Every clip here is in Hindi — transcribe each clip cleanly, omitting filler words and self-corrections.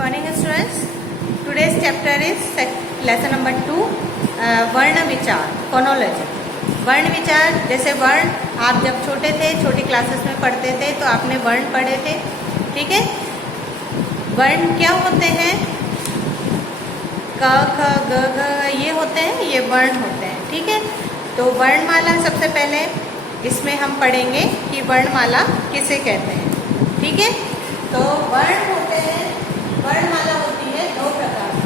morning students. Today's chapter is lesson number 2, वर्ण विचार, फोनोलॉजी। वर्ण विचार, जैसे वर्ण आप जब छोटे थे, छोटी क्लासेस में पढ़ते थे तो आपने वर्ण पढ़े थे, ठीक है। वर्ण क्या होते हैं? क ख ग घ ये होते हैं, ये वर्ण होते हैं, ठीक है। तो वर्णमाला सबसे पहले इसमें हम पढ़ेंगे कि वर्णमाला किसे कहते हैं, ठीक है। तो वर्ण होते हैं, वर्णमाला होती है दो प्रकार की,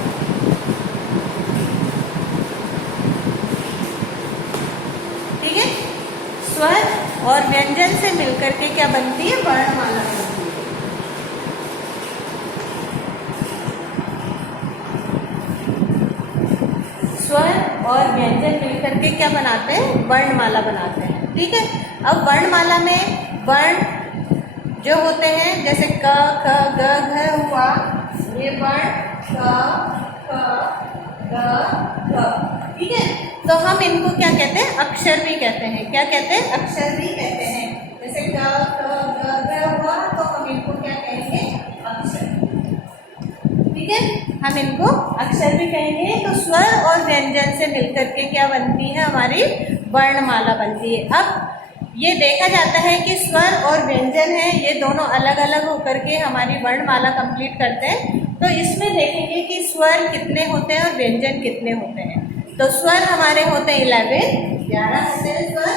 ठीक है। स्वर और व्यंजन से मिलकर के क्या बनती है? वर्णमाला बनती है। स्वर और व्यंजन मिलकर के क्या बनाते हैं? वर्णमाला बनाते हैं, ठीक है। अब वर्णमाला में वर्ण जो होते हैं, जैसे क ख ग घ हुआ, ये वर्ण क ख ग घ, ठीक है। तो हम इनको क्या कहते हैं? अक्षर भी कहते हैं। क्या कहते हैं? अक्षर भी कहते हैं। जैसे क ख ग घ हुआ तो हम इनको क्या कहेंगे? अक्षर, ठीक है। हम इनको अक्षर भी कहेंगे। तो स्वर और व्यंजन से मिलकर के क्या बनती है? हमारी वर्णमाला बनती है। अब ये देखा जाता है कि स्वर और व्यंजन है, ये दोनों अलग अलग होकर के हमारी वर्णमाला कंप्लीट करते हैं। तो इसमें देखेंगे कि स्वर कितने होते हैं और व्यंजन कितने होते हैं। तो स्वर हमारे होते हैं 11 होते हैं स्वर।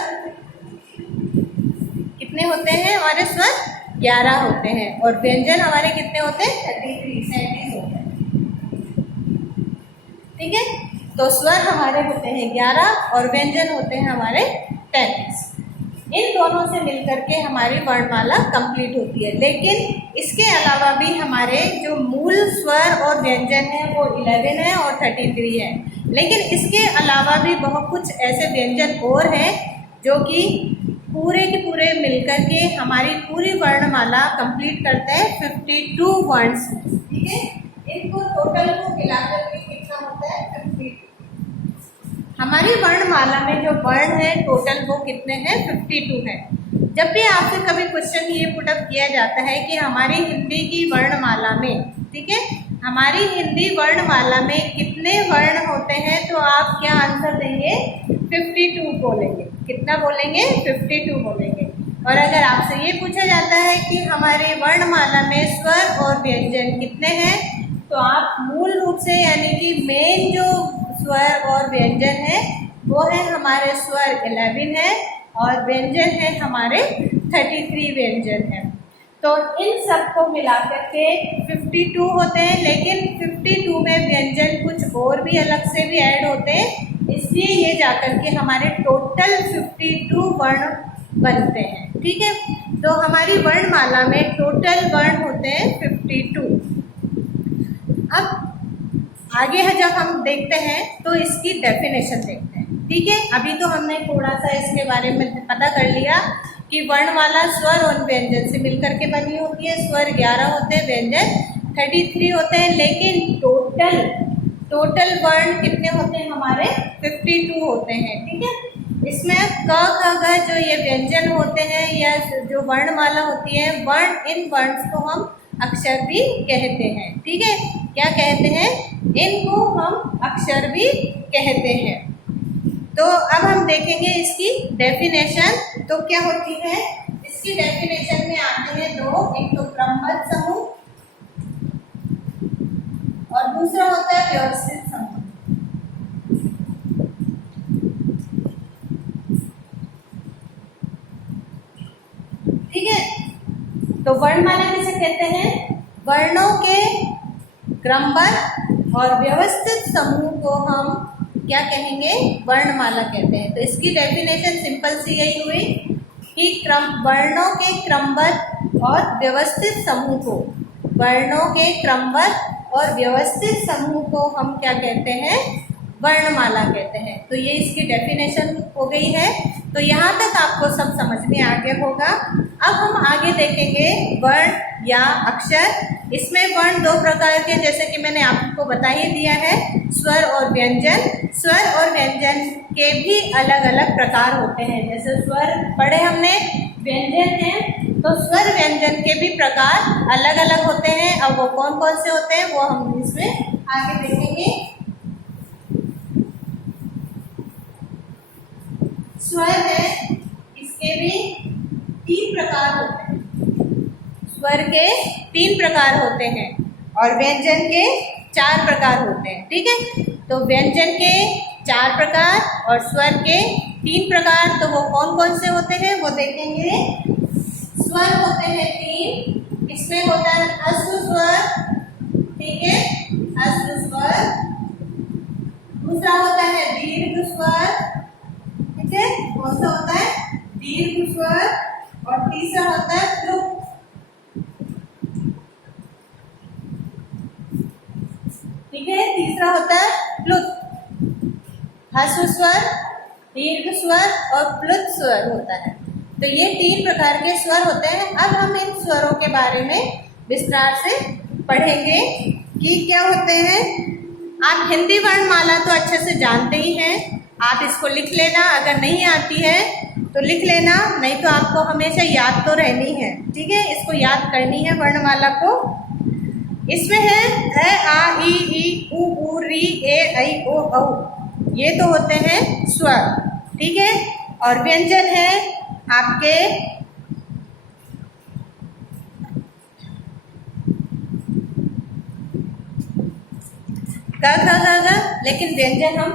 कितने होते हैं हमारे स्वर? 11 होते हैं। और व्यंजन हमारे कितने होते हैं? 37 होते हैं, ठीक है। तो स्वर हमारे होते हैं 11 और व्यंजन होते हैं हमारे 33। इन दोनों से मिलकर के हमारी वर्णमाला कंप्लीट होती है। लेकिन इसके अलावा भी हमारे जो मूल स्वर और व्यंजन है वो 11 है और 33 है। लेकिन इसके अलावा भी बहुत कुछ ऐसे व्यंजन और हैं जो कि पूरे के पूरे मिलकर के हमारी पूरी वर्णमाला कंप्लीट करते हैं 52 वर्ड्स, ठीक है। इनको टोटल को मिलाकर के कितना होता है? 52। हमारी वर्णमाला में जो वर्ण है टोटल वो कितने हैं? 52 है। जब भी आपसे कभी क्वेश्चन ये पुटअप किया जाता है कि हमारी हिंदी की वर्णमाला में, ठीक है, हमारी हिंदी वर्णमाला में कितने वर्ण होते हैं, तो आप क्या आंसर देंगे? 52 बोलेंगे। कितना बोलेंगे? 52 बोलेंगे। और अगर आपसे ये पूछा जाता है कि हमारे वर्णमाला में स्वर और व्यंजन कितने हैं, तो आप मूल रूप से यानी कि मेन जो स्वर और व्यंजन है वो है हमारे स्वर 11 है और व्यंजन है हमारे 33 व्यंजन है। तो इन सब को मिलाकर के 52 होते हैं। लेकिन 52 में व्यंजन कुछ और भी अलग से भी ऐड होते हैं, इसलिए ये जाकर के हमारे टोटल 52 वर्ण बनते हैं, ठीक है। तो हमारी वर्णमाला में टोटल वर्ण होते हैं 52। अब आगे है जब हम देखते हैं तो इसकी डेफिनेशन देखते हैं, ठीक है। अभी तो हमने थोड़ा सा इसके बारे में पता कर लिया कि वर्णमाला स्वर और व्यंजन से मिलकर के बनी होती है। स्वर 11 होते हैं, व्यंजन 33 होते हैं। लेकिन टोटल वर्ण कितने होते हैं? हमारे 52 होते हैं, ठीक है। इसमें क ख ग जो ये व्यंजन होते हैं या जो वर्णमाला होती है, इन वर्ण्स को हम अक्षर भी कहते हैं, ठीक है। क्या कहते हैं? इनको हम अक्षर भी कहते हैं। तो अब हम देखेंगे इसकी डेफिनेशन। तो क्या होती है इसकी डेफिनेशन में? आते हैं दो, एक तो क्रमबद्ध समूह और दूसरा होता है व्यवस्थित समूह, ठीक है। तो वर्णमाला किसे कहते हैं? वर्णों के क्रमबद्ध और व्यवस्थित समूह को हम क्या कहेंगे? वर्णमाला कहते हैं। तो इसकी डेफिनेशन सिंपल सी यही हुई कि वर्णों के क्रमबद्ध और व्यवस्थित समूह को, वर्णों के क्रमबद्ध और व्यवस्थित समूह को हम क्या कहते हैं? वर्णमाला कहते हैं। तो ये इसकी डेफिनेशन हो गई है। तो यहाँ तक आपको सब समझ में आ गया होगा। अब हम आगे देखेंगे वर्ण या अक्षर। इसमें वर्ण दो प्रकार के, जैसे कि मैंने आपको बता ही दिया है, स्वर और व्यंजन। स्वर और व्यंजन के भी अलग अलग प्रकार होते हैं। जैसे स्वर पढ़े हमने, व्यंजन है तो स्वर व्यंजन के भी प्रकार अलग अलग होते हैं। अब वो कौन कौन से होते हैं वो हम इसमें आगे देखेंगे। स्वर है, इसके भी 3 प्रकार होते हैं। स्वर के 3 प्रकार होते हैं और व्यंजन के 4 प्रकार होते हैं। ठीक है, तो व्यंजन के 4 प्रकार और स्वर के 3 प्रकार, तो वो कौन कौन से होते हैं वो देखेंगे। स्वर होते हैं 3, इसमें होता है ह्रस्व स्वर, ठीक है, ह्रस्व स्वर। दूसरा होता है दीर्घ स्वर, ठीक है, कौन सा होता है दीर्घ स्वर। और तीसरा होता है प्लुत। ठीक है, तीसरा होता है प्लुत। ह्रस्व स्वर, दीर्घ स्वर और प्लुत स्वर होता है। तो ये 3 प्रकार के स्वर होते हैं। अब हम इन स्वरों के बारे में विस्तार से पढ़ेंगे कि क्या होते हैं। आप हिंदी वर्णमाला तो अच्छे से जानते ही हैं, आप इसको लिख लेना, अगर नहीं आती है तो लिख लेना, नहीं तो आपको हमेशा याद तो रहनी है। ठीक है, इसको याद करनी है वर्णमाला को। इसमें है अ आ इ ई उ ऊ री ए ऐ ओ औ, ये तो होते हैं स्वर। ठीक है, और व्यंजन है आपके क ख ग घ, लेकिन व्यंजन हम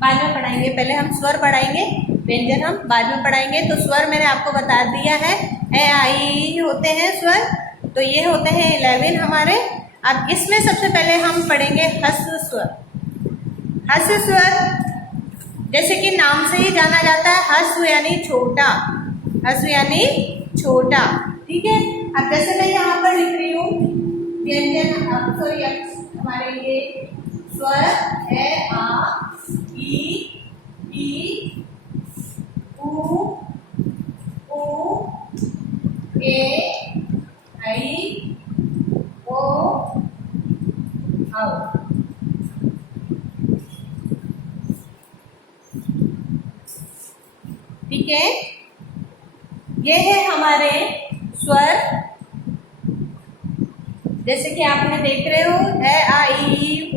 बाद में पढ़ाएंगे। पहले हम स्वर पढ़ाएंगे, व्यंजन हम बाद में पढ़ाएंगे। तो स्वर मैंने आपको बता दिया है, ए आई होते हैं स्वर, तो ये होते हैं 11 हमारे। अब इसमें सबसे पहले हम पढ़ेंगे ह्रस्व स्वर। ह्रस्व स्वर जैसे कि नाम से ही जाना जाता है, ह्रस्व यानी छोटा, ह्रस्व यानी छोटा। ठीक है, अब जैसे मैं यहाँ पर लिख रही हूँ व्यंजन, सॉरी हमारे ये स्वर है आ ई उ ए ऐ ओ औ। ठीक है, ये है हमारे स्वर, जैसे कि आपने देख रहे हो ए आ ई उ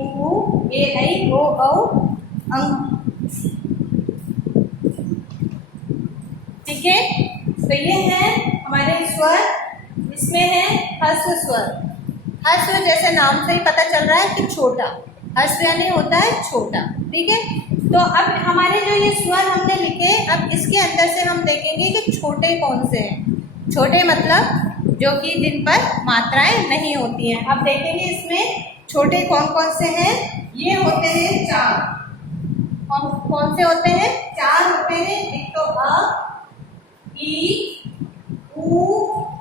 ए ऐ ओ औ अंग। ठीक है, तो ये है हमारे स्वर। इसमें है ह्रस्व स्वर। ह्रस्व जैसे नाम से ही पता चल रहा है कि छोटा, ह्रस्व यानी होता है छोटा। ठीक है, तो अब हमारे जो ये स्वर हमने लिखे, अब इसके अंदर से हम देखेंगे कि छोटे कौन से हैं। छोटे मतलब जो कि जिन पर मात्राएं नहीं होती हैं। अब देखेंगे इसमें छोटे कौन कौन से हैं। ये होते हैं 4। कौन से होते हैं? 4 होते हैं। एक तो अ, ई, उ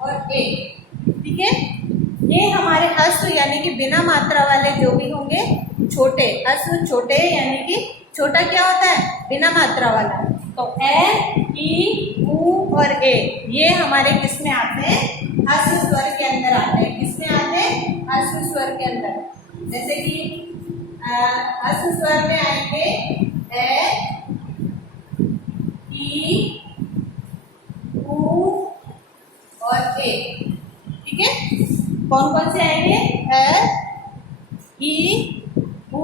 और ए। ठीक है, ये हमारे ह्रस्व यानी कि बिना मात्रा वाले जो भी होंगे छोटे। ह्रस्व छोटे यानी कि छोटा क्या होता है? बिना मात्रा वाला। तो ए, ई, उ और ए ये हमारे किस में आते हैं? ह्रस्व स्वर के अंदर आते हैं। किसमें आते हैं? ह्रस्व स्वर के अंदर। जैसे कि ह्रस्व स्वर में आएंगे ए, ई, उ और ए। ठीक है, कौन कौन से आएंगे? ए, ई, उ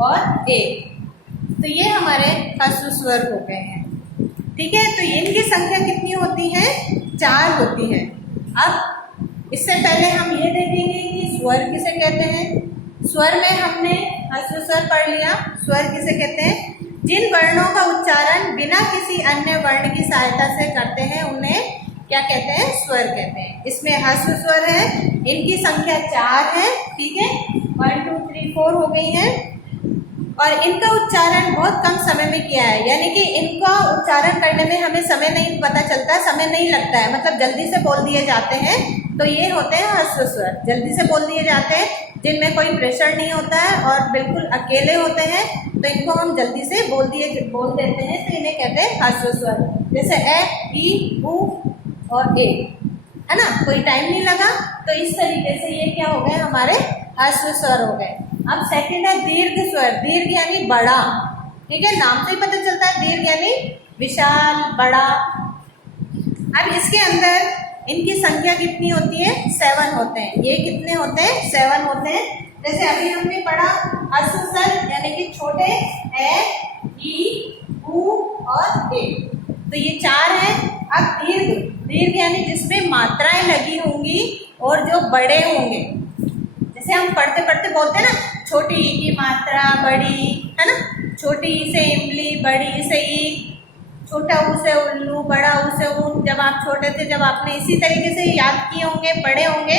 और ए। तो ये हमारे ह्रस्व स्वर हो गए हैं। ठीक है, तो इनकी संख्या कितनी होती है? 4 होती है। अब इससे पहले हम ये देखेंगे कि स्वर किसे कहते हैं। स्वर में हमने ह्रस्व स्वर पढ़ लिया। स्वर किसे कहते हैं? जिन वर्णों का उच्चारण बिना किसी अन्य वर्ण की सहायता से करते हैं उन्हें क्या कहते हैं? स्वर कहते हैं। इसमें ह्रस्व स्वर है, इनकी संख्या 4 है। ठीक है, 1 2 3 4 हो गई है और इनका उच्चारण बहुत कम समय में किया है। यानी कि इनका उच्चारण करने में हमें समय नहीं पता चलता, समय नहीं लगता है, मतलब जल्दी से बोल दिए जाते हैं। तो ये होते हैं ह्रस्व स्वर, जल्दी से बोल दिए जाते हैं, जिनमें कोई प्रेशर नहीं होता है और बिल्कुल अकेले होते हैं। तो इनको हम जल्दी से बोल देते हैं, तो इन्हें कहते हैं ह्रस्व स्वर। जैसे ए, ई, उ और ए, है ना, कोई टाइम नहीं लगा। तो इस तरीके से ये क्या हो गए? हमारे ह्रस्व स्वर हो गए। अब सेकंड है दीर्घ स्वर। दीर्घ यानी बड़ा। ठीक है, नाम से ही पता चलता है, दीर्घ यानी विशाल, बड़ा। अब इसके अंदर इनकी संख्या कितनी होती है? 7 होते हैं। ये कितने होते हैं? 7 होते हैं। जैसे अभी हमने पढ़ा ह्रस्व स्वर यानी कि छोटे ए, ई, उ और ए, तो ये 4 हैं। अब दीर्घ यानी जिसमें मात्राएं लगी होंगी और जो बड़े होंगे, जैसे हम पढ़ते पढ़ते बोलते हैं ना, छोटी ई की मात्रा बड़ी, है ना, छोटी ई से इमली, बड़ी ई से ईख, छोटा ऊ से उल्लू, बड़ा ऊ से ऊन। जब आप छोटे थे, जब आपने इसी तरीके से याद किए होंगे, पढ़े होंगे,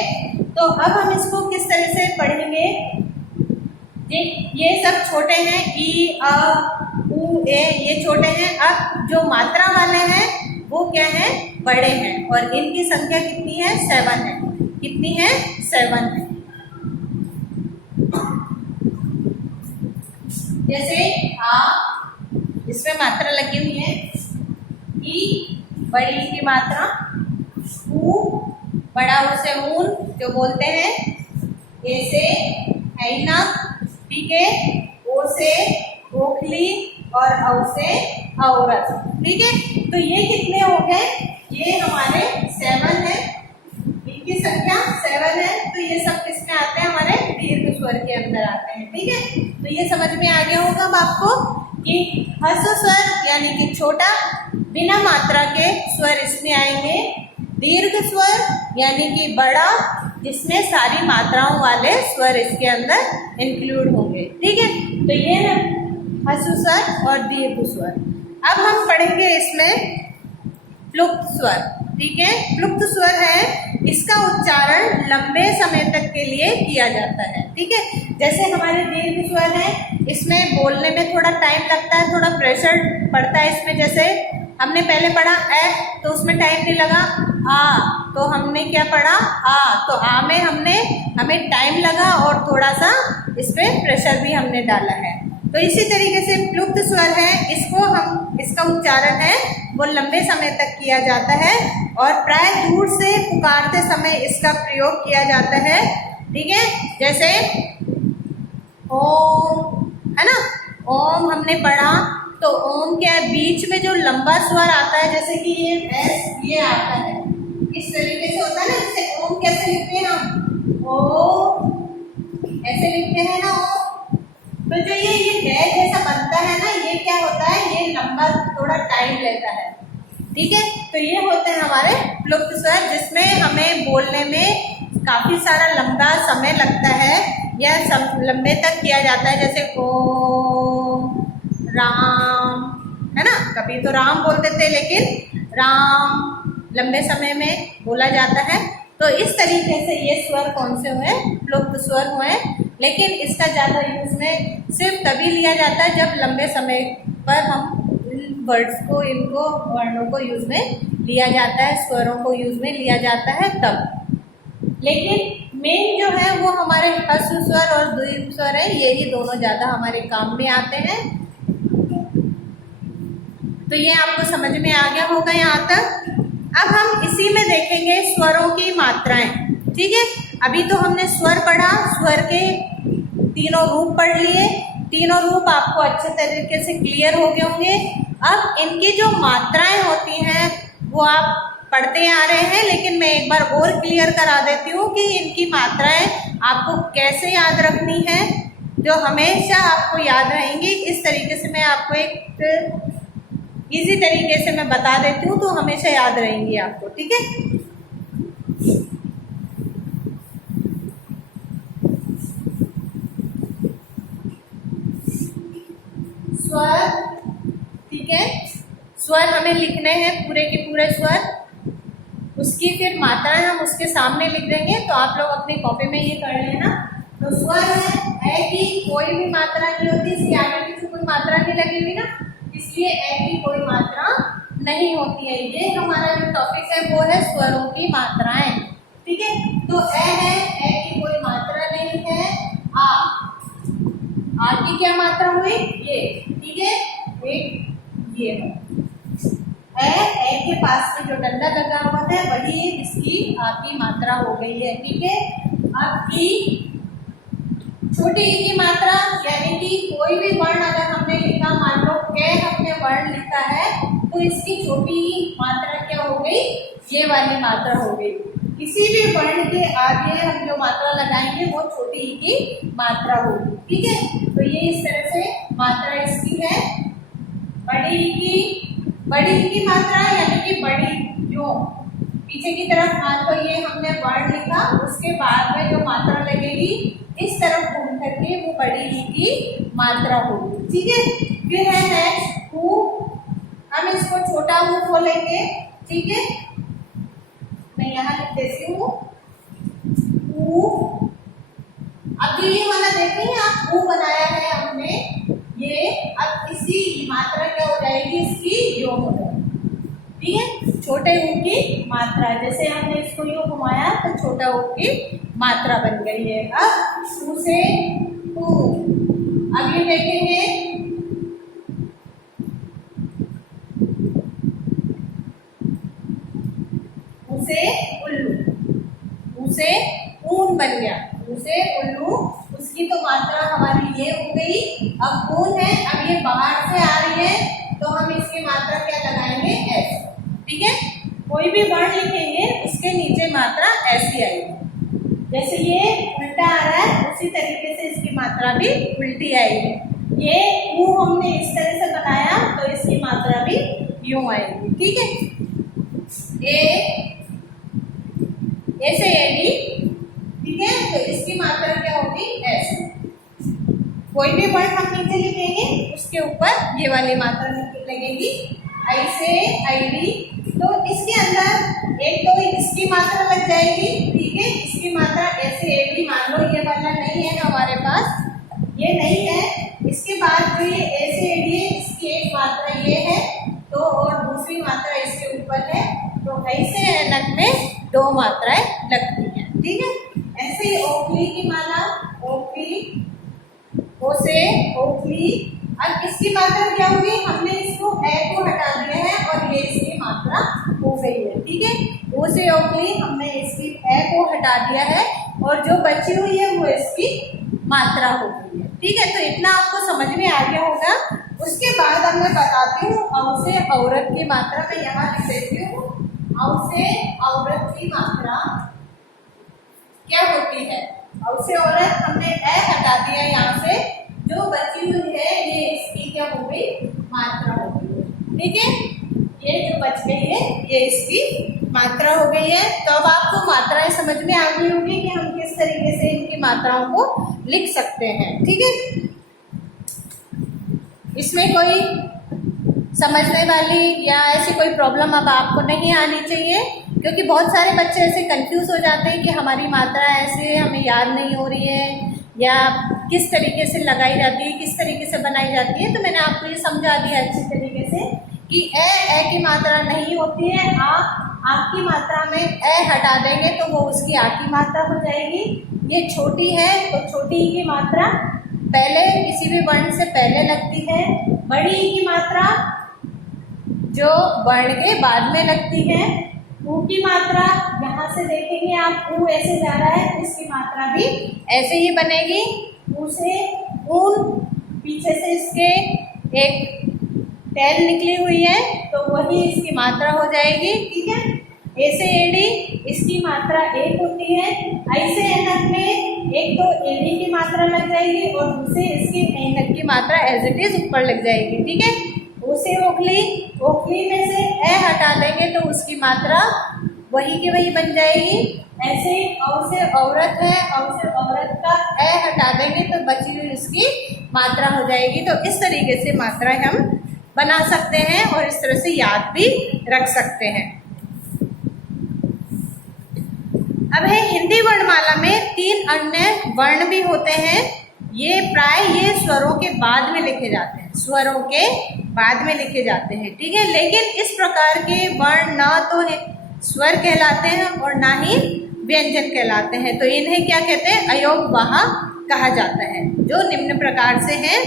तो अब हम इसको किस तरह से पढ़ेंगे? ये सब छोटे हैं, ई, अ, उ, ए, ये छोटे हैं। अब जो मात्रा वाले हैं वो क्या है? बड़े हैं। और इनकी संख्या कितनी है? 7 है। कितनी है? 7 है। जैसे आ, इसमें मात्रा लगी हुई है, ई, बड़ी की मात्रा, ऊ, बड़ा ऊ से ऊन जो बोलते हैं, ए से ऐनक, ठीक है, ओ से ओखली और औ से औरत, ठीक है। तो ये कितने हो गए? ये हमारे 7 है, इनकी संख्या 7 है। तो ये सब किसमें आते हैं? हमारे दीर्घ स्वर के अंदर आते हैं, ठीक है। तो ये समझ में आ गया होगा अब आपको कि ह्रस्व स्वर यानी कि छोटा बिना मात्रा के स्वर इसमें आएंगे, दीर्घ स्वर यानी कि बड़ा जिसमें सारी मात्राओं वाले स्वर इसके अंदर इंक्लूड होंगे, ठीक है। तो ये है ह्रस्व स्वर और दीर्घ स्वर। अब हम पढ़ेंगे इसमें प्लुप्त स्वर, ठीक है। प्लुप्त स्वर है, इसका उच्चारण लंबे समय तक के लिए किया जाता है, ठीक है। जैसे हमारे दीर्घ स्वर है, इसमें बोलने में थोड़ा टाइम लगता है, थोड़ा प्रेशर पड़ता है इसमें। जैसे हमने पहले पढ़ा ए, तो उसमें टाइम नहीं लगा। आ, तो हमने क्या पढ़ा? आ, तो आ में हमें टाइम लगा और थोड़ा सा इस पे प्रेशर भी हमने डाला है। तो इसी तरीके से प्लुप्त स्वर है, इसका उच्चारण है वो लंबे समय तक किया जाता है और प्राय दूर से पुकारते समय इसका प्रयोग किया जाता है, ठीक है। जैसे ओम, है ना, ओम हमने पढ़ा, तो ओम क्या है? बीच में जो लंबा स्वर आता है, जैसे कि ये एस, ये आता है, इस तरीके से होता है ना। जैसे ओम कैसे लिखते हैं हम? ओ, ऐसे लिखते हैं ना ओम। तो जो ये डैश जैसा बनता है ना, ये क्या होता है? ये लंबा थोड़ा टाइम लेता है, ठीक है। तो ये होते हैं हमारे प्लुप्त स्वर, जिसमें हमें बोलने में काफी सारा लंबा समय लगता है या लंबे तक किया जाता है। जैसे ओम, राम, है ना, कभी तो राम बोलते थे, लेकिन राम लंबे समय में बोला जाता है। तो इस तरीके से ये स्वर कौन से हुए? प्लुप्त स्वर हुए। लेकिन इसका ज़्यादा यूज में सिर्फ तभी लिया जाता है जब लंबे समय पर हम इन वर्ड्स को, इनको वर्णों को यूज में लिया जाता है, स्वरों को यूज में लिया जाता है तब। लेकिन मेन जो है वो हमारे ह्रस्व स्वर और दीर्घ स्वर है, यही दोनों ज़्यादा हमारे काम में आते हैं। तो ये आपको समझ में आ गया होगा यहाँ तक। अब हम इसी में देखेंगे स्वरों की मात्राएं, ठीक है। अभी तो हमने स्वर पढ़ा, स्वर के तीनों रूप पढ़ लिए, तीनों रूप आपको अच्छे तरीके से क्लियर हो गए होंगे। अब इनकी जो मात्राएं होती हैं वो आप पढ़ते आ रहे हैं, लेकिन मैं एक बार और क्लियर करा देती हूँ कि इनकी मात्राएं आपको कैसे याद रखनी है, जो हमेशा आपको याद रहेंगी। इस तरीके से मैं आपको एक इजी तरीके से मैं बता देती हूँ, तो हमेशा याद रहेंगी आपको, ठीक है। स्वर, ठीक है, स्वर हमें लिखने हैं पूरे के पूरे स्वर, उसकी फिर मात्राएं हम उसके सामने लिख देंगे। तो आप लोग अपनी कॉपी में ये कर लेना। तो स्वर है, ए की कोई भी मात्रा नहीं होती, इसके आगे किसी कोई मात्रा नहीं लगी हुई ना, इसलिए ए की कोई मात्रा नहीं होती है। ये हमारा जो टॉपिक है वो है स्वरों की मात्राएं, ठीक है। तो ए है, ए की कोई मात्रा नहीं है। आ की क्या मात्रा हुई? ये, ठीक है, एक ये है। ए के पास में जो डंडा लगा हुआ है वही इसकी आ की मात्रा हो गई है, ठीक है। अब ई, छोटी ई की मात्रा यानी कि कोई भी वर्ण अगर हमने लिखा, मान लो के हमने वर्ण लिखा है, तो तो इसकी छोटी मात्रा क्या हो गई, ये वाली मात्रा हो गई। किसी भी वर्ण के आगे हम जो मात्रा लगाएंगे वो छोटी ई की मात्रा होगी, ठीक है। तो ये इस तरह से मात्रा इसकी है। बड़ी ई की मात्रा यानी कि बड़ी जो पीछे की तरफ मान लो ये हमने वर्ण लिखा, उसके बाद में जो मात्रा लगेगी इस तरफ घूम करके वो बड़ी ई की मात्रा होगी, ठीक है। फिर है नेक्स्ट हु, हम इसको छोटा हु खोलेंगे, ठीक है। मैं यहाँ लिख देती हूँ हु। अब ये वाला देखेंगे आप, हु बनाया है हमने ये, अब इसी मात्रा क्या हो जाएगी, इसकी यो हो जाएगी, ठीक है। छोटे हु की मात्रा, जैसे हमने इसको यूं घुमाया तो छोटा हु की मात्रा बन गई है। अब हु से हु, अब ये देखेंगे हु से उल्लू, हु से ऊन बन गया, हु से उल्लू, उसकी तो मात्रा हमारी ये हो गई। अब ऊन है, अब ये बाहर से आ रही है तो हम इसकी मात्रा क्या लगाएंगे, एस, ठीक है। कोई भी वर्ण लिखेंगे उसके नीचे मात्रा ऐसी आएगी, जैसे ये उल्टा आ रहा है उसी तरीके से इसकी मात्रा भी उल्टी आएगी। ये ऊ हमने इस तरह से बनाया तो इसकी मात्रा भी यूं आएगी, ठीक है। ए से एडी, ठीक है, तो इसकी मात्रा क्या होगी, एस। कोई भी वर्ण हम नीचे लिखेंगे उसके ऊपर ये वाली मात्रा लगेगी। आई से आईडी, तो इसके अंदर एक तो इसकी मात्रा लग जाएगी, ठीक है। इसकी मात्रा ऐसे एडी, मान लो ये वाला नहीं है हमारे पास, ये नहीं है। इसके बाद जो ये ऐसे एडी है इसकी एक मात्रा ये है तो, और दूसरी मात्रा इसके ऊपर है, तो ऐसे ऐनक में दो मात्राएं लगती हैं, ठीक है। ऐसे ही ओखली की माला, ओखली, ओ से ओखली। अब इसकी मात्रा क्या होगी, हमने इसको ए को हटा दिया है और ये इसकी मात्रा हो गई है, ठीक है। ओ से ओखली हमने इसकी ए को हटा दिया है और जो बची हुई है वो इसकी मात्रा हो गई है, ठीक है। तो इतना आपको समझ में आ गया होगा। उसके बाद अब मैं बताती हूँ औ से औरत की मात्रा, मैं यहाँ लिख देती हूँ। औ से औरत की मात्रा क्या होती है, औ से औरत हमने ए हटा दिया यहाँ से, जो बची हुई है ये इसकी क्या हो गई, मात्रा हो गई है, ठीक है। ये जो बच गई है ये इसकी मात्रा हो गई है। तो अब आपको मात्राएं समझ में आ गई होगी कि हम किस तरीके से इनकी मात्राओं को लिख सकते हैं, ठीक है। इसमें कोई समझने वाली या ऐसी कोई प्रॉब्लम अब आपको नहीं आनी चाहिए, क्योंकि बहुत सारे बच्चे ऐसे कंफ्यूज हो जाते हैं कि हमारी मात्रा ऐसे हमें याद नहीं हो रही है या किस तरीके से लगाई जाती है, किस तरीके से बनाई जाती है। तो मैंने आपको ये समझा दिया अच्छी तरीके से कि ए की मात्रा नहीं होती है। आप की मात्रा में ए हटा देंगे तो वो उसकी आ की मात्रा हो जाएगी। ये छोटी है तो छोटी ई की मात्रा पहले किसी भी वर्ण से पहले लगती है। बड़ी ई की मात्रा जो वर्ण के बाद में लगती है। ऊ की मात्रा यहाँ से देखेंगे आप, ऊ ऐसे जा रहा है, इसकी मात्रा भी ऐसे ही बनेगी। ऊ से ऊन, पीछे से इसके एक टेल निकली हुई है तो वही इसकी मात्रा हो जाएगी, ठीक है। ए से एडी, इसकी मात्रा एक होती है। आई से एनक में एक तो एडी की मात्रा लग जाएगी और दूसरे इसकी एनक की मात्रा एज इट इज ऊपर लग जाएगी, ठीक है। ओ से ओखली, ओखली में से ए हटा देंगे तो उसकी मात्रा वही की वही बन जाएगी। ऐसे औ से औरत है, औ से औरत का ए हटा देंगे तो बची हुई उसकी मात्रा हो जाएगी। तो इस तरीके से मात्राएं हम बना सकते हैं और इस तरह से याद भी रख सकते हैं। अब है हिंदी वर्णमाला में 3 अन्य वर्ण भी होते हैं। ये प्राय ये स्वरों के बाद में लिखे जाते हैं, स्वरों के बाद में लिखे जाते हैं, ठीक है। लेकिन इस प्रकार के वर्ण ना तो है स्वर कहलाते हैं और ना ही व्यंजन कहलाते हैं। तो इन्हें क्या कहते हैं, अयोगवाह कहा जाता है, जो निम्न प्रकार से है।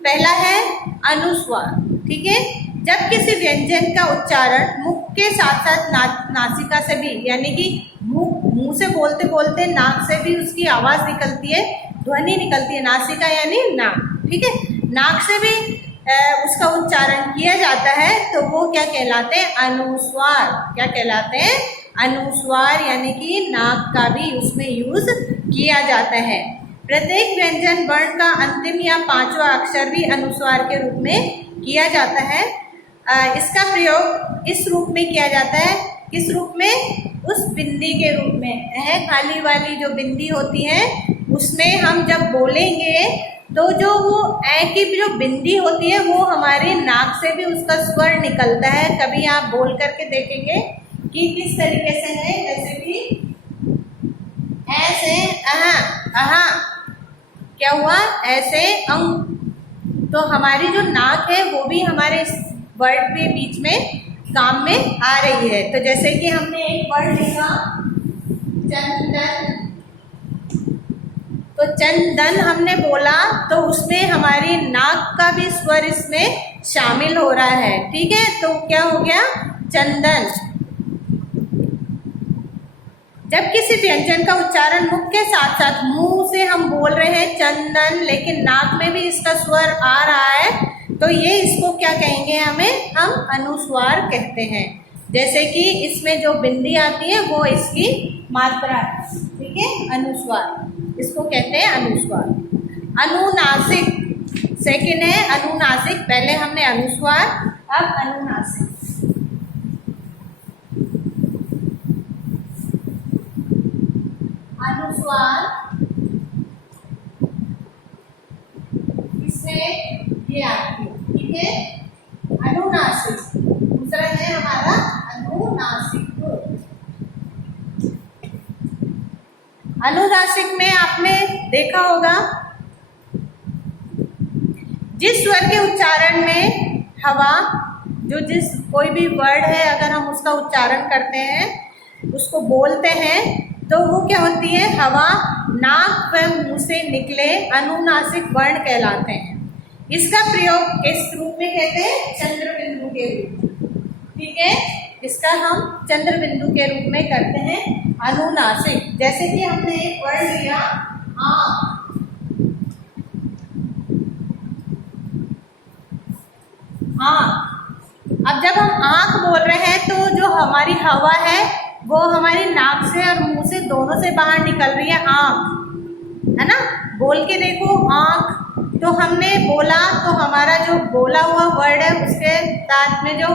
पहला है अनुस्वार, ठीक है। जब किसी व्यंजन का उच्चारण मुख के साथ साथ नासिका से भी, यानी कि मुंह से बोलते बोलते नाक से भी उसकी आवाज निकलती है, ध्वनि निकलती है। नासिका यानी नाक, ठीक है। नाक से भी उसका उच्चारण किया जाता है तो वो क्या कहलाते हैं? अनुस्वार। क्या कहलाते हैं? अनुस्वार, यानी कि नाक का भी उसमें यूज किया जाता है। प्रत्येक व्यंजन वर्ण का अंतिम या पांचवा अक्षर भी अनुस्वार के रूप में किया जाता है। इसका प्रयोग इस रूप में किया जाता है, किस रूप में? उस बिंदी के रूप में। है खाली वाली जो बिंदी होती है उसमें हम जब बोलेंगे तो जो वो ए की जो बिंदी होती है वो हमारे नाक से भी उसका स्वर निकलता है। कभी आप बोल करके देखेंगे कि किस तरीके से है, जैसे कि ऐसे अहा अहा, क्या हुआ? ऐसे अंग। तो हमारी जो नाक है वो भी हमारे वर्ड के बीच में काम में आ रही है। तो जैसे कि हमने एक वर्ड लिखा चंदन, तो चंदन हमने बोला तो उसमें हमारी नाक का भी स्वर इसमें शामिल हो रहा है। ठीक है, तो क्या हो गया? चंदन। जब किसी व्यंजन का उच्चारण मुख के साथ साथ मुंह से हम बोल रहे हैं चंदन, लेकिन नाक में भी इसका स्वर आ रहा है, तो ये इसको क्या कहेंगे? हम अनुस्वार कहते हैं। जैसे कि इसमें जो बिंदी आती है वो इसकी मात्रा है। ठीक है, अनुस्वार, इसको कहते हैं अनुस्वार। अनुनासिक सेकंड है, अनुनासिक। पहले हमने अनुस्वार, अब अनुनासिक। अनुस्वार इसमें ये आती है। ठीक है, अनुनासिक। दूसरा है हमारा अनुनासिक। अनुनासिक में आपने देखा होगा जिस स्वर के उच्चारण में हवा, जो जिस कोई भी वर्ड है अगर हम उसका उच्चारण करते हैं, उसको बोलते हैं, तो वो क्या होती है? हवा नाक व मुंह से निकले अनुनासिक वर्ण कहलाते हैं। इसका प्रयोग किस रूप में कहते हैं? चंद्र बिंदु के रूप में। ठीक है, इसका हम चंद्र बिंदु के रूप में करते हैं अनुनासिक। जैसे कि हमने एक वर्ड लिया आँख, आँख। अब जब हम आँख बोल रहे हैं तो जो हमारी हवा है वो हमारी नाक से और मुंह से दोनों से बाहर निकल रही है। आँख, है ना? बोल के देखो आँख। तो हमने बोला तो हमारा जो बोला हुआ वर्ड है उसके साथ में जो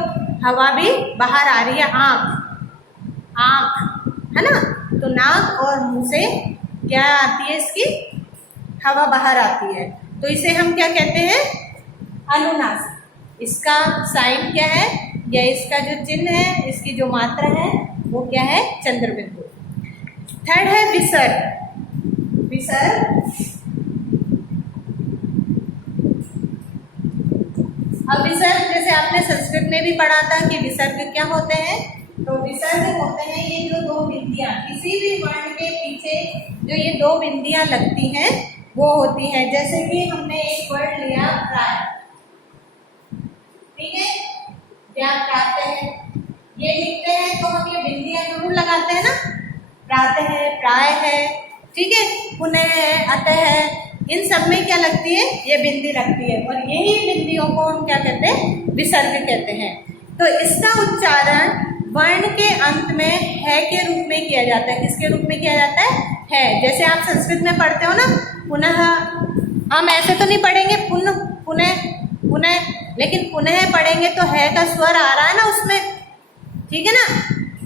हवा भी बाहर आ रही है, आँख, आँख, है ना? तो नाक और मुंह से क्या आती है? इसकी हवा बाहर आती है, तो इसे हम क्या कहते हैं? अनुनासिक। इसका साइन क्या है या इसका जो चिन्ह है, इसकी जो मात्रा है वो क्या है? चंद्र बिंदु। थर्ड है विसर्ग। विसर्ग, अब विसर्ग जैसे आपने संस्कृत में भी पढ़ा था कि विसर्ग क्या होते हैं। तो विसर्ग होते हैं ये जो दो बिंदियां, किसी भी वर्ण के पीछे जो ये दो बिंदियां लगती हैं वो होती हैं। जैसे कि हमने एक वर्ड लिया प्राय, ठीक है, क्या प्रातः है, ये लिखते हैं तो हम ये बिंदियां जरूर लगाते हैं ना। प्रातः है, प्राय है, ठीक है, पुनः है, अतः है, इन सब में क्या लगती है? ये बिंदी लगती है, और यही बिंदियों को हम क्या कहते हैं? विसर्ग कहते हैं। तो इसका उच्चारण वर्ण के अंत में है के रूप में किया जाता है। किसके रूप में किया जाता है? है। जैसे आप संस्कृत में पढ़ते हो ना, पुनः, हम ऐसे तो नहीं पढ़ेंगे पुनः पुनः पुनः, लेकिन पुनः पढ़ेंगे तो है का स्वर आ रहा है ना उसमें, ठीक है ना।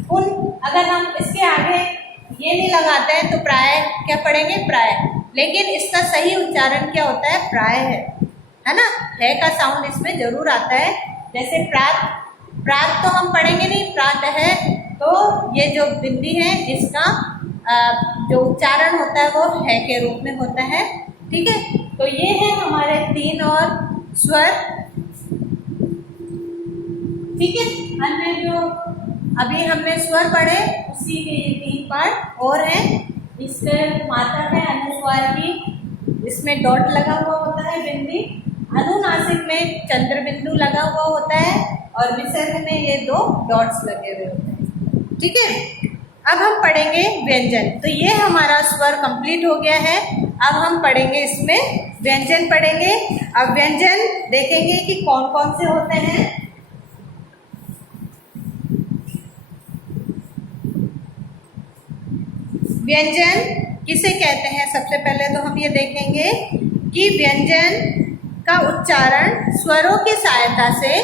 पुन, अगर हम इसके आगे ये नहीं लगाते हैं तो प्राय क्या पढ़ेंगे? प्राय। लेकिन इसका सही उच्चारण क्या होता है? प्राय है ना। है का साउंड इसमें जरूर आता है। जैसे प्रात, प्रात तो हम पढ़ेंगे नहीं, प्रात है, तो ये जो बिंदी है इसका जो उच्चारण होता है वो है के रूप में होता है, ठीक है। तो ये है हमारे 3 और स्वर, ठीक है। अन्य जो अभी हमने स्वर पढ़े उसी के ये 3 पार्ट और हैं। इसके मात्रा है अनुस्वार की, इसमें डॉट लगा हुआ होता है बिंदी, अनुनासिक में चंद्र बिंदु लगा हुआ होता है, और विसर्ग में ये 2 डॉट्स लगे हुए होते हैं, ठीक है। अब हम पढ़ेंगे व्यंजन। तो ये हमारा स्वर कंप्लीट हो गया है। अब हम पढ़ेंगे इसमें व्यंजन पढ़ेंगे। अब व्यंजन देखेंगे कि कौन कौन से होते हैं। व्यंजन किसे कहते हैं, सबसे पहले तो हम ये देखेंगे कि व्यंजन का उच्चारण स्वरों की सहायता से,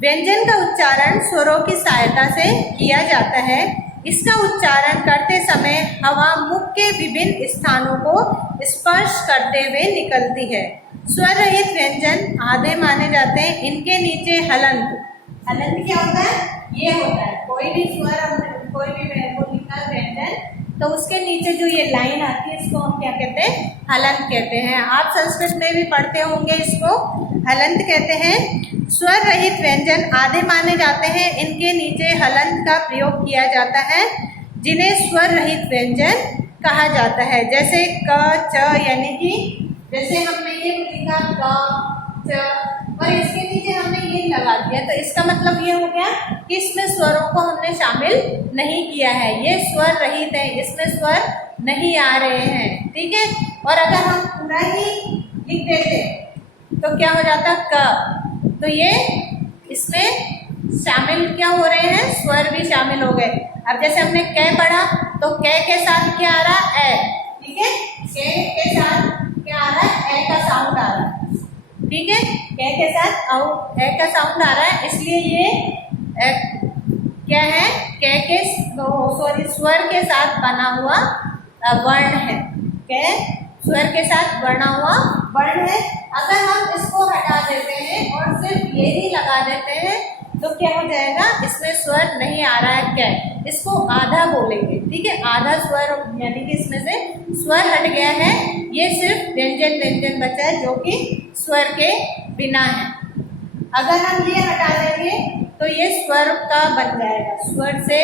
व्यंजन का उच्चारण स्वरों की सहायता से किया जाता है। इसका उच्चारण करते समय हवा मुख के विभिन्न स्थानों को स्पर्श करते हुए निकलती है। स्वर रहित व्यंजन आधे माने जाते हैं। इनके नीचे हलंत, हलंत क्या होता है, ये होता है कोई भी स्वर, कोई भी लिखा व्यंजन तो उसके नीचे जो ये लाइन आती है इसको हम क्या कहते हैं, हलंत कहते हैं। आप संस्कृत में भी पढ़ते होंगे, इसको हलंत कहते हैं। स्वर रहित व्यंजन आधे माने जाते हैं। इनके नीचे हलंत का प्रयोग किया जाता है, जिन्हें स्वर रहित व्यंजन कहा जाता है। जैसे क, च, यानी कि जैसे हमने ये लिखा क, च और इसके नीचे हमने ये लगा दिया, तो इसका मतलब ये हो गया कि इसमें स्वरों को हमने शामिल नहीं किया है, ये स्वर रहित है, इसमें स्वर नहीं आ रहे हैं। ठीक है। और अगर हम पूरा ही लिख देते तो क्या हो जाता, क, तो ये इसमें शामिल क्या हो रहे हैं, स्वर भी शामिल हो गए। अब जैसे हमने कै पढ़ा तो कै के साथ क्या आ रहा, ए। ठीक है, कै के साथ क्या आ रहा है, ए का साउंड आ रहा है। ठीक है, कै के साथ ए का साउंड आ रहा है, इसलिए ये क्या है, कै के स्वर के साथ बना हुआ वर्ण है। कै स्वर के साथ बना हुआ वर्ण है। अगर हम इसको हटा देते हैं और सिर्फ ये ही लगा देते हैं तो क्या हो जाएगा, इसमें स्वर नहीं आ रहा है कै, इसको आधा बोलेंगे। ठीक है, आधा स्वर, यानी कि इसमें से स्वर हट गया है, ये सिर्फ व्यंजन व्यंजन बचा है जो कि स्वर के बिना है। अगर हम ये हटा देंगे तो ये स्वर का बन जाएगा, स्वर से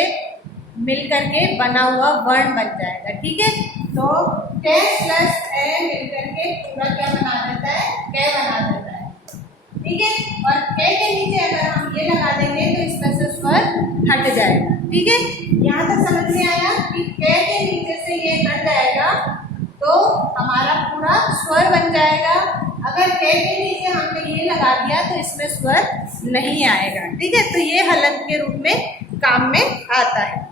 मिलकर के बना हुआ वर्ण बन जाएगा। ठीक है, तो कै प्लस ए मिलकर के पूरा क्या बना देता है, कै बना देता है। ठीक है, और कै के नीचे अगर हम ये लगा देंगे तो इसमें से स्वर हट जाएगा। ठीक है, यहाँ तक समझ में आया कि कै के नीचे से ये हट जाएगा तो हमारा पूरा स्वर बन जाएगा। अगर कै के नीचे हमने ये लगा दिया तो इसमें स्वर नहीं आएगा। ठीक है, तो ये हलंत के रूप में काम में आता है।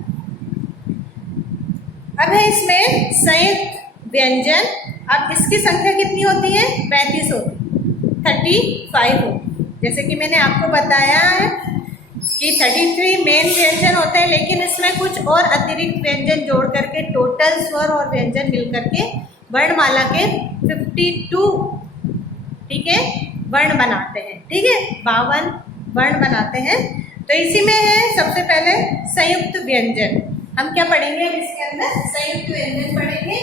अब है इसमें संयुक्त व्यंजन। अब इसकी संख्या कितनी होती है, 35 होती है, 35 होती है। जैसे कि मैंने आपको बताया है कि 33 मेन व्यंजन होते हैं, लेकिन इसमें कुछ और अतिरिक्त व्यंजन जोड़ करके टोटल स्वर और व्यंजन मिल करके वर्णमाला के 52, ठीक है, वर्ण बनाते हैं। ठीक है, 52 वर्ण बनाते हैं। तो इसी में है सबसे पहले संयुक्त व्यंजन। हम क्या पढ़ेंगे, अब इसके अंदर संयुक्त व्यंजन पढ़ेंगे।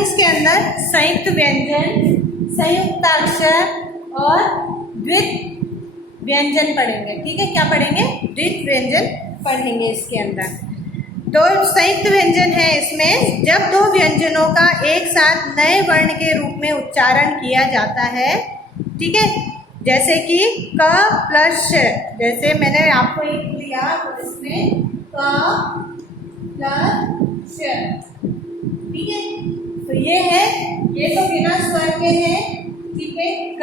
इसके अंदर संयुक्त व्यंजन, संयुक्ताक्षर और द्वित व्यंजन पढ़ेंगे। ठीक है, क्या पढ़ेंगे, द्वित व्यंजन पढ़ेंगे इसके अंदर। तो संयुक्त व्यंजन है इसमें जब दो व्यंजनों का एक साथ नए वर्ण के रूप में उच्चारण किया जाता है। ठीक है, जैसे कि क प्लस श, जैसे मैंने आपको एक लिया तो इसमें क प्लस श। ठीक है, तो ये है, ये तो बिना स्वर के है। ठीक है, क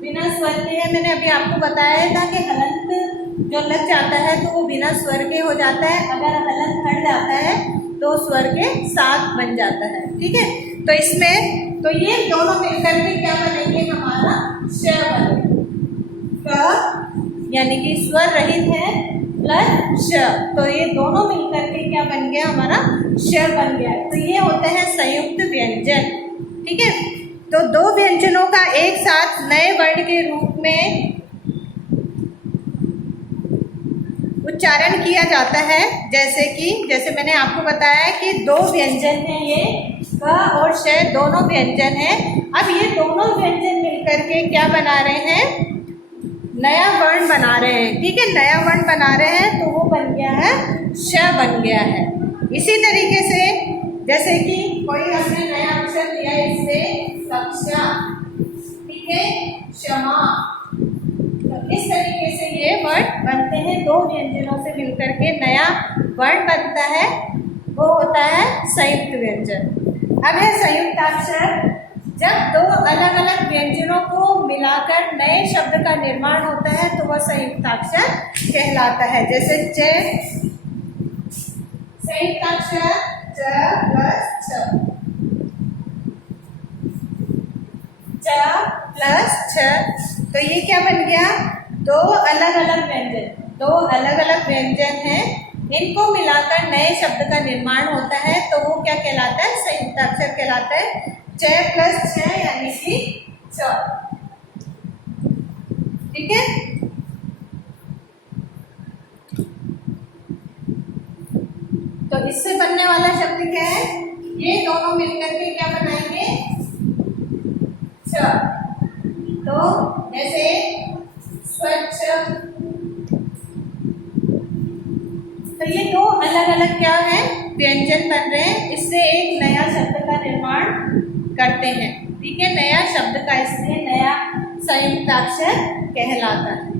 बिना स्वर के है। मैंने अभी आपको बताया था कि हलंत जो लग जाता है तो वो बिना स्वर के हो जाता है, अगर हलंत हट जाता है तो स्वर के साथ बन जाता है। ठीक है, तो इसमें तो ये दोनों मिलकर के क्या बनेंगे, हमारा श बनेगा। क यानी कि स्वर रहित है प्लस श, तो ये दोनों मिलकर के क्या बन गया, हमारा श बन गया। तो ये होते हैं संयुक्त व्यंजन। ठीक है, तो दो व्यंजनों का एक साथ नए वर्ण के रूप में उच्चारण किया जाता है, जैसे मैंने आपको बताया कि दो व्यंजन हैं, ये क और श दोनों व्यंजन हैं। अब ये दोनों व्यंजन मिलकर के क्या बना रहे हैं, नया वर्ण बना रहे हैं। ठीक है, नया वर्ण बना रहे हैं तो वो बन गया है श बन गया है। इसी तरीके से जैसे कि कोई हमने नया अक्षर लिया, इससे कक्षा, ठीक है, क्षमा, तो इस तरीके से ये वर्ण बनते हैं। दो व्यंजनों से मिलकर के नया वर्ण बनता है, वो होता है संयुक्त व्यंजन। अब है संयुक्ताक्षर। जब दो अलग अलग व्यंजनों को मिलाकर नए शब्द का निर्माण होता है तो वह संयुक्ताक्षर कहलाता है। जैसे च, संयुक्ताक्षर च प्लस छ, च प्लस छ, तो ये क्या बन गया, दो अलग अलग व्यंजन हैं, इनको मिलाकर नए शब्द का निर्माण होता है तो वो क्या कहलाता है, संयुक्ताक्षर कहलाता है। च प्लस छ यानी कि च, ठीक है। तो इससे बनने वाला शब्द क्या है, ये दोनों मिलकर के क्या बनाएंगे, छ। तो जैसे स्वच्छ, तो ये दो अलग अलग क्या है, व्यंजन बन रहे हैं, इससे एक नया शब्द का निर्माण करते हैं। ठीक है, नया शब्द का इसलिए नया संयुक्ताक्षर कहलाता है।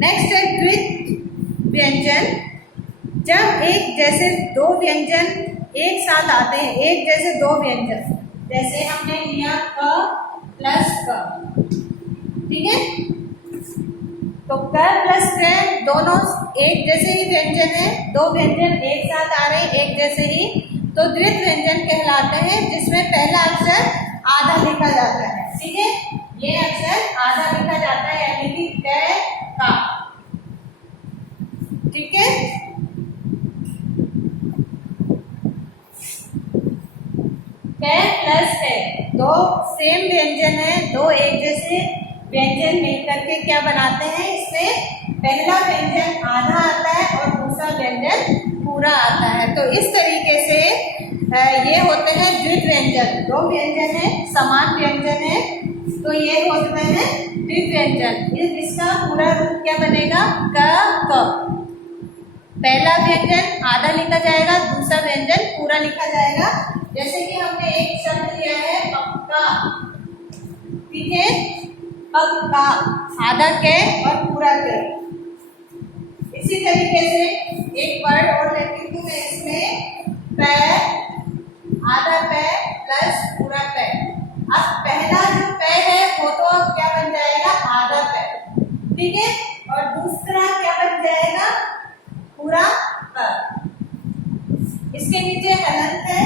नेक्स्ट है द्वित्व व्यंजन। जब एक जैसे दो व्यंजन एक साथ आते हैं, एक जैसे दो व्यंजन, जैसे हमने लिया क प्लस क, ठीक है, तो क प्लस क दोनों एक जैसे ही व्यंजन है, दो व्यंजन एक साथ आ रहे हैं एक जैसे ही, तो द्वित्व व्यंजन कहलाते हैं, जिसमें पहला अक्षर आधा लिखा जाता है। ठीक है, ये अक्षर आधा लिखा जाता है यानी कि क का, ठीक है। क प्लस है, दो सेम व्यंजन है, दो एक जैसे व्यंजन मिलकर के क्या बनाते हैं, इसमें पहला व्यंजन आधा आता है और दूसरा व्यंजन पूरा आता है। तो इस तरीके से ये होते हैं द्वित्व व्यंजन। दो व्यंजन है, समान व्यंजन है, तो ये होते हैं द्वित्व व्यंजन। इसका पूरा रूप क्या बनेगा, क। पहला व्यंजन आधा लिखा जाएगा, दूसरा व्यंजन पूरा लिखा जाएगा। जैसे कि हमने एक शब्द लिया है पक्का, ठीक है, पक्का, आधा क और पूरा क। इसी तरीके से एक वर्ड और लेती हूँ मैं इसमें, पैर, आधा पैर प्लस पूरा पैर। अब पहला जो पैर है वो तो अब क्या बन जाएगा, आधा पैर, ठीक है, और दूसरा क्या बन जाएगा, पूरा पैर। इसके नीचे हलंत है,